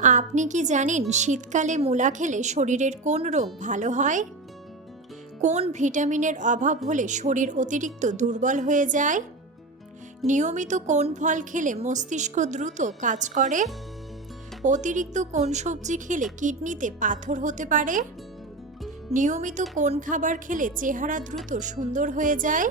আপনি কি জানেন শীতকালে মূলা খেলে শরীরের কোন রোগ ভালো হয়? কোন ভিটামিনের অভাব হলে শরীর অতিরিক্ত দুর্বল হয়ে যায়? নিয়মিত কোন ফল খেলে মস্তিষ্ক দ্রুত কাজ করে? অতিরিক্ত কোন সবজি খেলে কিডনিতে পাথর হতে পারে? নিয়মিত কোন খাবার খেলে চেহারা দ্রুত সুন্দর হয়ে যায়?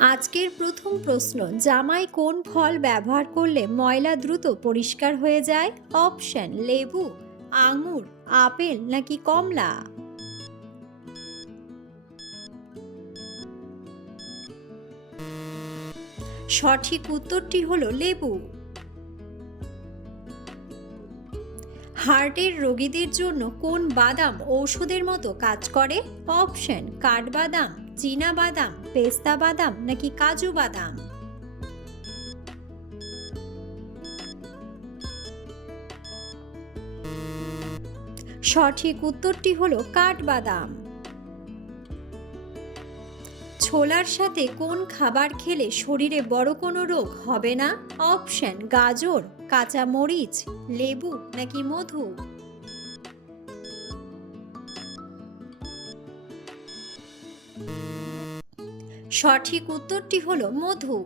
আজকের প্রথম প্রশ্ন, জামাই কোন ফল ব্যবহার করলে ময়লা দ্রুত পরিষ্কার হয়ে যায়? অপশন, লেবু, আঙুর, আপেল নাকি কমলা? সঠিক উত্তরটি হলো লেবু। হার্টের রোগীদের জন্য কোন বাদাম ঔষধের মতো কাজ করে? অপশন, কাঠবাদাম চীনা বাদাম, পেস্তা বাদাম নাকি কাজু বাদাম? সঠিক উত্তরটি হলো কাঠবাদাম ছোলার সাথে কোন খাবার খেলে শরীরে বড় কোনো রোগ হবে না? অপশন, গাজর কাঁচা মরিচ লেবু নাকি মধু? সঠিক উত্তরটি হলো মধু।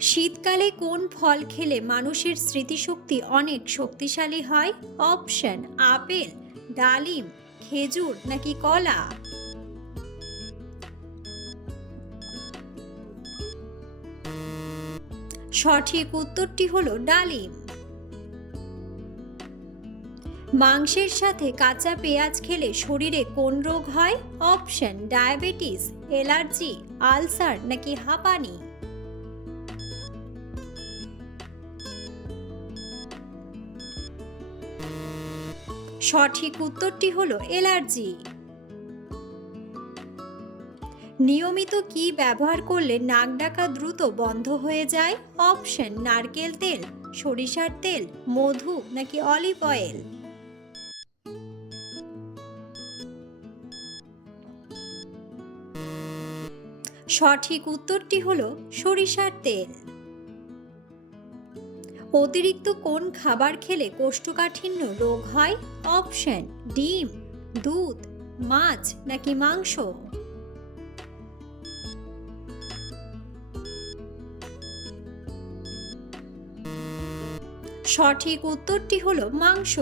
শীতকালে কোন ফল খেলে মানুষের স্মৃতিশক্তি অনেক শক্তিশালী হয়? অপশন, আপেল, ডালিম, খেজুর নাকি কলা? সঠিক উত্তরটি হলো ডালিম। মাংসের সাথে কাঁচা পেঁয়াজ খেলে শরীরে কোন রোগ হয়? অপশন, ডায়াবেটিস, অ্যালার্জি, আলসার নাকি হাঁপানি? সঠিক উত্তরটি হলো অ্যালার্জি। নিয়মিত কি ব্যবহার করলে নাক ডাকা দ্রুত বন্ধ হয়ে যায়? অপশন, নারকেল তেল, সরিষার তেল, মধু নাকি অলিভ অয়েল? সঠিক উত্তরটি হলো সরিষার তেল। অতিরিক্ত কোন খাবার খেলে কোষ্ঠকাঠিন্য রোগ হয়? অপশন, ডিম, দুধ, মাছ নাকি মাংস? সঠিক উত্তরটি হলো মাংস।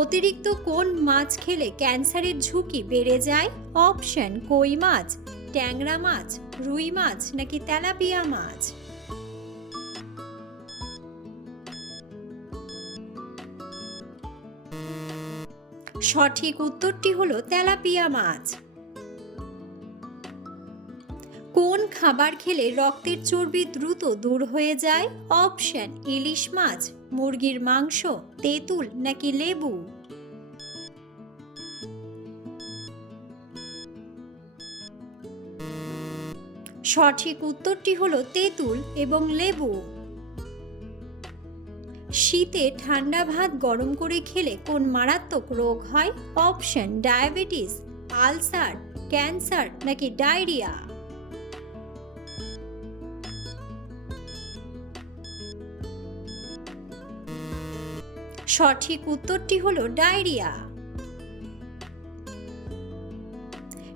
অতিরিক্ত কোন মাছ খেলে ক্যান্সারের ঝুঁকি বেড়ে যায়? অপশন, কই মাছ, ট্যাংরা মাছ, রুই মাছ নাকি তেলাপিয়া মাছ? সঠিক উত্তরটি হলো তেলাপিয়া মাছ। কোন খাবার খেলে রক্তের চর্বি দ্রুত দূর হয়ে যায়? অপশন, ইলিশ মাছ, মুরগির মাংস, তেঁতুল নাকি লেবু? সঠিক উত্তরটি হলো তেঁতুল এবং লেবু। শীতে ঠান্ডা ভাত গরম করে খেলে কোন মারাত্মক রোগ হয়? অপশন, ডায়াবেটিস, আলসার, ক্যান্সার নাকি ডায়রিয়া? সঠিক উত্তরটি হলো ডায়রিয়া।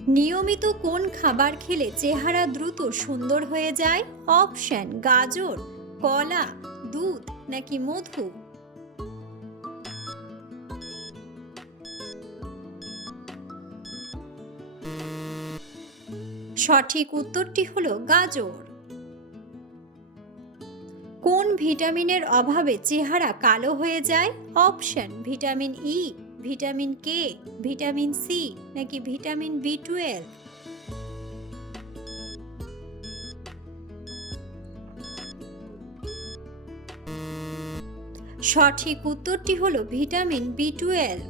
নিয়মিত কোন খাবার খেলে চেহারা দ্রুত সুন্দর হয়ে যায়? অপশন, গাজর, কলা, দুধ নাকি মধু? সঠিক উত্তরটি হলো গাজর। ভিটামিনের অভাবে চেহারা কালো হয়ে যায়। Option, vitamin E vitamin K vitamin C নাকি ভিটামিন বি টুয়েলভ সঠিক উত্তরটি হলো ভিটামিন বি টুয়েলভ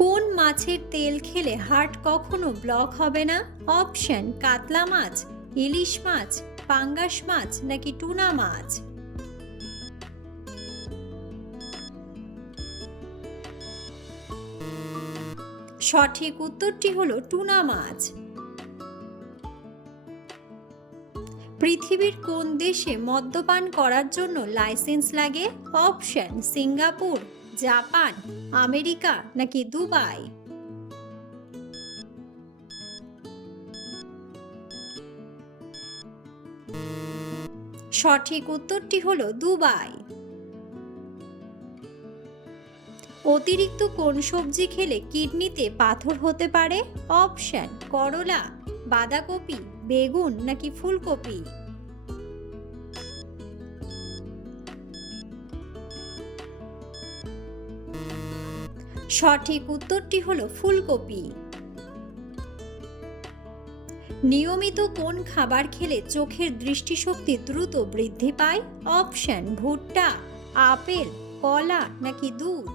কোন মাছের তেল খেলে হার্ট কখনো ব্লক হবে না? অপশন, কাতলা মাছ, ইলিশ মাছ পাঙ্গাস মাছ নাকি টুনা মাছ? সঠিক উত্তরটি হলো টুনা মাছ। পৃথিবীর কোন দেশে মদ্যপান করার জন্য লাইসেন্স লাগে? অপশন, সিঙ্গাপুর, জাপান, আমেরিকা নাকি দুবাই? সঠিক উত্তরটি হলো দুবাই। অতিরিক্ত কোন সবজি খেলে কিডনিতে পাথর হতে পারে? অপশন, করলা, বাঁধাকপি, বেগুন নাকি ফুলকপি? সঠিক উত্তরটি হলো ফুলকপি। নিয়মিত কোন খাবার খেলে চোখের দৃষ্টিশক্তি দ্রুত বৃদ্ধি পায়? অপশন, ভুট্টা, আপেল, কলা নাকি দুধ?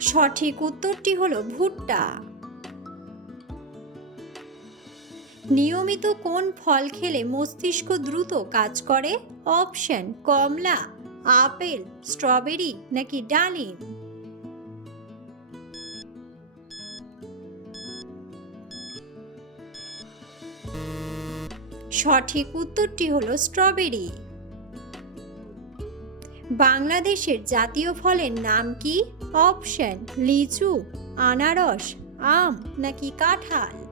সঠিক উত্তরটি হলো ভুট্টা। নিয়মিত কোন ফল খেলে মস্তিষ্ক দ্রুত কাজ করে? অপশন, কমলা, আপেল, স্ট্রবেরি নাকি ডালিম? সঠিক উত্তরটি হলো স্ট্রবেরি। বাংলাদেশের জাতীয় ফলের নাম কি? অপশন, লিচু, আনারস, আম নাকি কাঁঠাল?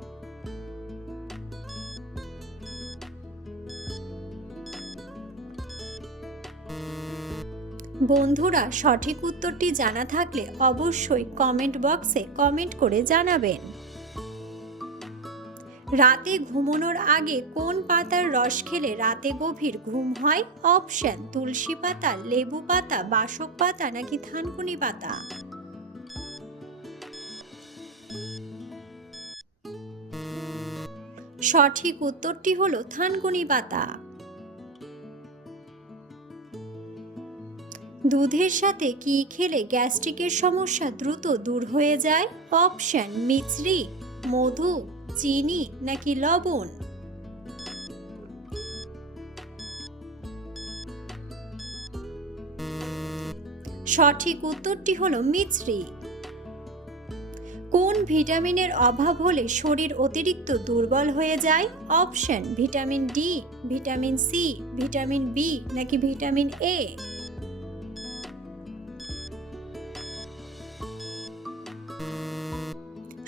বন্ধুরা, সঠিক উত্তরটি জানা থাকলে অবশ্যই কমেন্ট বক্সে কমেন্ট করে জানাবেন। রাতে ঘুমানোর আগে কোন পাতার রস খেলে রাতে গভীর ঘুম হয়? অপশন, তুলসী পাতা, লেবু পাতা, বাসক পাতা নাকি থানকুনি পাতা? সঠিক উত্তরটি হলো থানকুনি পাতা। দুধের সাথে কি খেলে গ্যাস্ট্রিকের সমস্যা দ্রুত দূর হয়ে যায়? অপশন, মিছরি, মধু। চিনি নাকি লবণ? সঠিক উত্তরটি হলো মিছরি। কোন ভিটামিনের অভাব হলে শরীর অতিরিক্ত দুর্বল হয়ে যায়? Option, vitamin D, vitamin C, vitamin B নাকি ভিটামিন এ?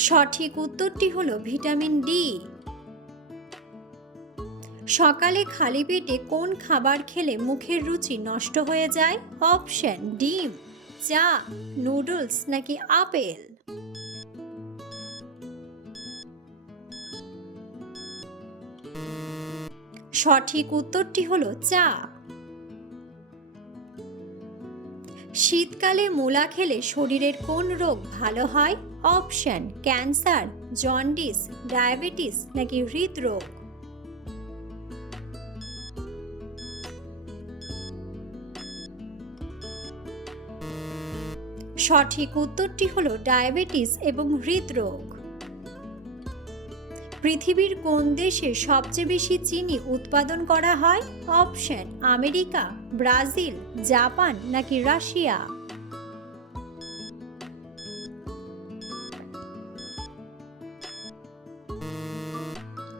সঠিক উত্তরটি হলো ভিটামিন ডি। সকালে খালি পেটে কোন খাবার খেলে মুখের রুচি নষ্ট হয়ে যায়? অপশন ডিম, চা, নুডলস নাকি আপেল? সঠিক উত্তরটি হলো চা। শীতকালে মূলা খেলে শরীরের কোন রোগ ভালো হয়? অপশন, ক্যান্সার, জন্ডিস, ডায়াবেটিস নাকি হৃদরোগ? সঠিক উত্তরটি হলো ডায়াবেটিস এবং হৃদরোগ। পৃথিবীর কোন দেশে সবচেয়ে বেশি চিনি উৎপাদন করা হয়? অপশন, আমেরিকা, ব্রাজিল, জাপান নাকি রাশিয়া?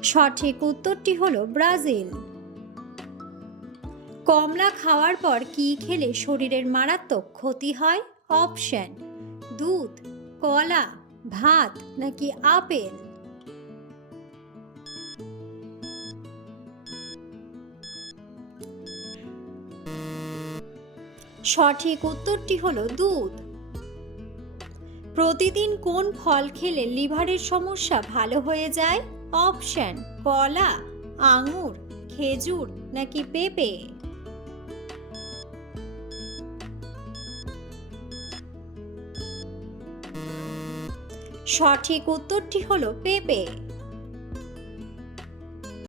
সঠিক উত্তরটি হলো ব্রাজিল। কমলা খাওয়ার পর কি খেলে শরীরের মারাত্মক ক্ষতি হয়? অপশন, দুধ, কলা, ভাত নাকি আপেল? সঠিক উত্তরটি হলো দুধ। প্রতিদিন কোন ফল খেলে লিভারের সমস্যা ভালো হয়ে যায়? অপশন কলা আঙুর খেজুর নাকি পেঁপে? সঠিক উত্তরটি হলো পেঁপে।